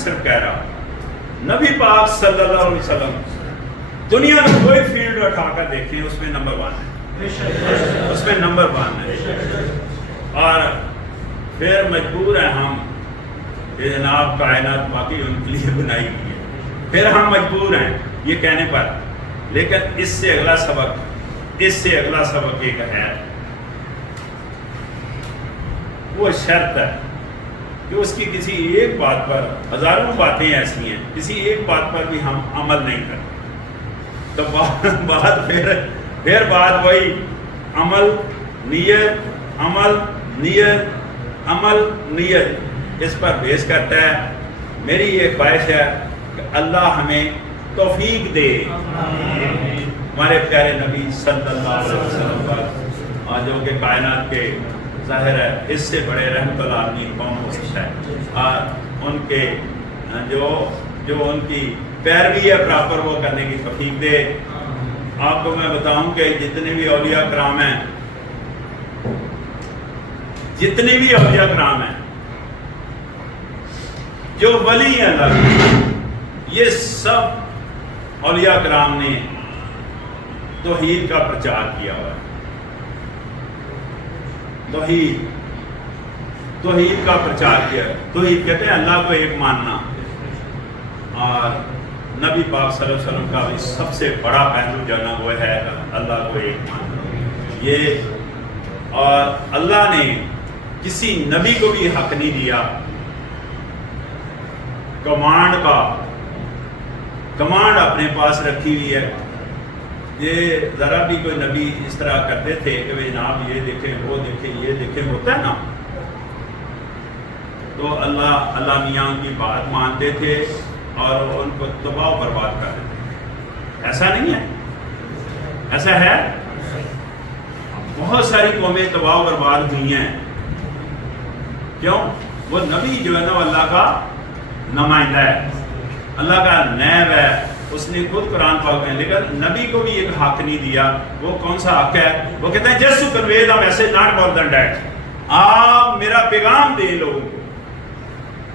صرف کہہ رہا نبی پاک صلی اللہ علیہ وسلم دنیا میں کوئی فیلڈ اٹھا کر دیکھیں اس میں نمبر 1 ہے، اس میں نمبر 1 ہے۔ اور پھر مجبور ہیں ہم کہ جناب کائنات باقی ان کے لیے بنائی گئی ہے، پھر ہم مجبور ہیں یہ کہنے پر، لیکن اس سے اگلا سبق ایک ہے، وہ شرط ہے کہ اس کی کسی ایک بات پر، ہزاروں باتیں ایسی ہیں، کسی ایک بات پر بھی ہم عمل نہیں کرتے تو پھر بات وہی عمل نیت، عمل نیت، عمل نیت، اس پر بیس کرتا ہے۔ میری یہ خواہش ہے کہ اللہ ہمیں توفیق دے ہمارے پیارے نبی صلی اللہ علیہ وسلم پر، جو کہ کائنات کے ظاہر ہے اس سے بڑے رحمت العالمین کون ہو سکتا ہے، اور ان کے جو ان کی پیروی ہے پراپر وہ کرنے کی توفیق دے۔ آپ کو میں بتاؤں کہ جتنے بھی اولیاء کرام ہیں، جتنے بھی اولیاء کرام ہیں جو ولی ہیں اللہ، یہ سب اولیاء کرام نے توحید کا پرچار کیا ہوا ہے۔ توحید کا پرچار کیا ہے۔ توحید کہتے ہیں اللہ کو ایک ماننا، اور نبی پاک صلی اللہ علیہ وسلم کا بھی سب سے بڑا پہلو جو ہے وہ ہے اللہ کو ایک ماننا یہ۔ اور اللہ نے کسی نبی کو بھی حق نہیں دیا کمانڈ کا، کمانڈ اپنے پاس رکھی ہوئی ہے۔ یہ ذرا بھی کوئی نبی اس طرح کرتے تھے کہ جناب یہ دیکھیں وہ دیکھیں یہ دیکھیں، ہوتا ہے نا، تو اللہ میاں کی بات مانتے تھے اور ان کو تباہ و برباد کر دیتے تھے۔ ایسا نہیں ہے؟ ایسا ہے؟ بہت ساری قومیں تباہ و برباد ہوئی ہیں، کیوں؟ وہ نبی جو ہے نا اللہ کا نمائندہ ہے، اللہ کا نیب ہے، اس نے خود قرآن پاک میں، لیکن نبی کو بھی ایک حق نہیں دیا۔ وہ کون سا حق ہے؟ وہ کہتے ہیں just to convey the message, not more than that, آپ میرا پیغام دے لوگوں کو،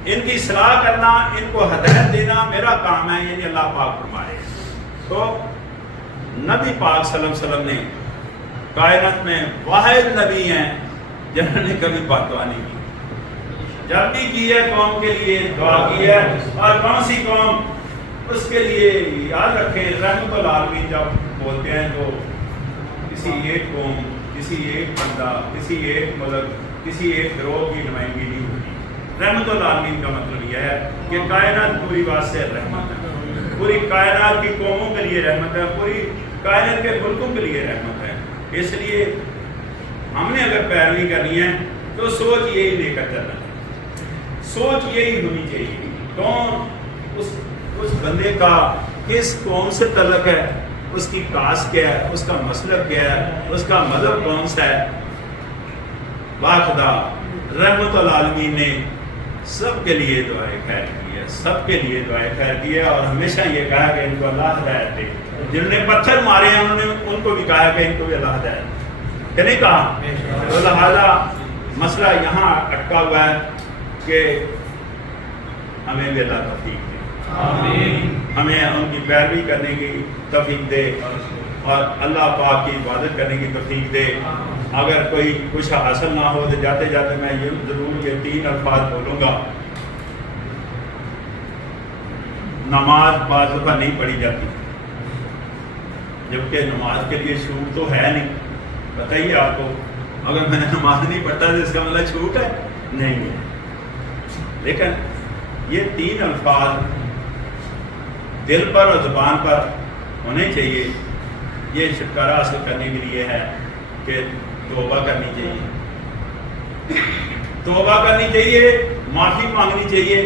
ان کی اصلاح کرنا، ان کو ہدایت دینا میرا کام ہے، یعنی اللہ پاک فرمائے۔ تو نبی پاک صلی اللہ علیہ وسلم نے کائنات میں واحد نبی ہیں جنہوں نے کبھی فتویٰ نہیں کی، جب بھی کی ہے قوم کے لیے دعا کی ہے، اور کون سی قوم اس کے لیے یاد رکھیں، رحمت العالمین جب بولتے ہیں تو کسی ایک قوم، کسی ایک بندہ، کسی ایک ملک، کسی ایک گروہ کی نمائندگی نہیں ہوتی۔ رحمت العالمین کا مطلب یہ ہے کہ کائنات پوری بات سے رحمت ہے، پوری کائنات کی قوموں کے لیے رحمت ہے، پوری کائنات کے ملکوں کے لیے رحمت ہے۔ اس لیے ہم نے اگر پیروی کرنی ہے تو سوچ یہی لے کر چلنا ہے، سوچ یہی ہونی چاہیے کون اس بندے کا کس قوم سے تعلق ہے، اس کی کاسٹ کیا ہے، اس کا مسلک کیا ہے، اس کا مذہب کون سا ہے۔ باخدا رحمت العالمین نے سب کے لیے دعائیں خیر کی ہے، سب کے لیے دعائیں خیر کی ہے، اور ہمیشہ یہ کہا کہ ان کو اللہ ہدایت دے۔ جنہوں نے پتھر مارے ہیں انہوں نے ان کو بھی کہا کہ ان کو بھی اللہ ہدایت دے، کہ نہیں کہا؟ تو لہٰذا مسئلہ یہاں اٹکا ہوا ہے کہ ہمیں بھی اللہ توفیق دے، ہمیں ان کی پیروی کرنے کی توفیق دے، اور اللہ پاک کی عبادت کرنے کی توفیق دے۔ اگر کوئی کچھ حاصل نہ ہو تو جاتے جاتے میں یہ ضرور یہ 3 الفاظ بولوں گا۔ نماز بعض دفعہ نہیں پڑھی جاتی، جبکہ نماز کے لیے چھوٹ تو ہے نہیں، بتائیے آپ کو، اگر میں نے نماز نہیں پڑھتا تو اس کا مطلب چھوٹ ہے؟ نہیں ہے۔ لیکن یہ 3 الفاظ دل پر اور زبان پر ہونے چاہیے۔ یہ چھٹکارا حاصل کرنے کے لیے ہے کہ توبہ کرنی چاہیے، توبہ کرنی چاہیے، معافی مانگنی چاہیے۔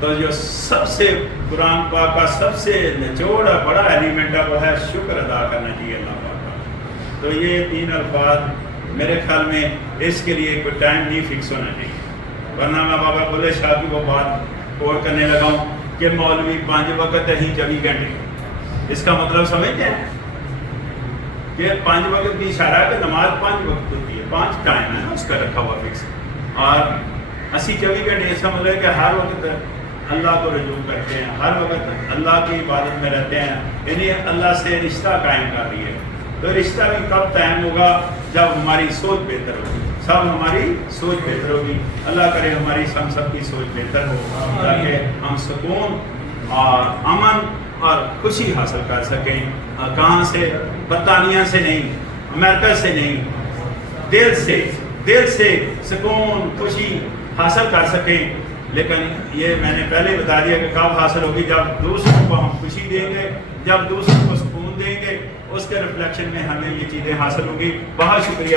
تو جو سب سے قرآن پاک کا سب سے نچوڑ اور بڑا ایلیمنٹ ہے وہ ہے شکر ادا کرنا چاہیے اللہ پاک کا۔ تو یہ 3 الفاظ میرے خیال میں اس کے لیے کوئی ٹائم نہیں فکس ہونا چاہیے، ورنہ میں بابا بلے شاہ کی وہ بات اور کرنے لگا ہوں کہ مولوی 5 وقت ہی 24 گھنٹے، اس کا مطلب سمجھتے ہیں کہ 5 وقت کی اشارہ ہے کہ نماز 5 وقت ہوتی ہے، 5 ٹائم ہے نا اس کا رکھا ہوا فکس، اور 80 24 گھنٹے اس کا مطلب ہے کہ ہر وقت اللہ کو رجوع کرتے ہیں، ہر وقت اللہ کی عبادت میں رہتے ہیں، یعنی اللہ سے رشتہ قائم کر رہی ہے. تو رشتہ بھی کب قائم ہوگا؟ جب ہماری سوچ بہتر ہوگی، سب ہماری سوچ بہتر ہوگی. اللہ کرے ہماری ہم سب کی سوچ بہتر ہو تاکہ ہم سکون اور امن اور خوشی حاصل کر سکیں. کہاں سے؟ برطانیہ سے نہیں، امریکہ سے نہیں، دل سے سکون خوشی حاصل کر سکیں. لیکن یہ میں نے پہلے بتا دیا کہ کب حاصل ہوگی؟ جب دوسروں کو ہم خوشی دیں گے، جب دوسروں کو سکون دیں گے، اس کے ریفلیکشن میں ہمیں یہ چیزیں حاصل ہوگی. بہت شکریہ.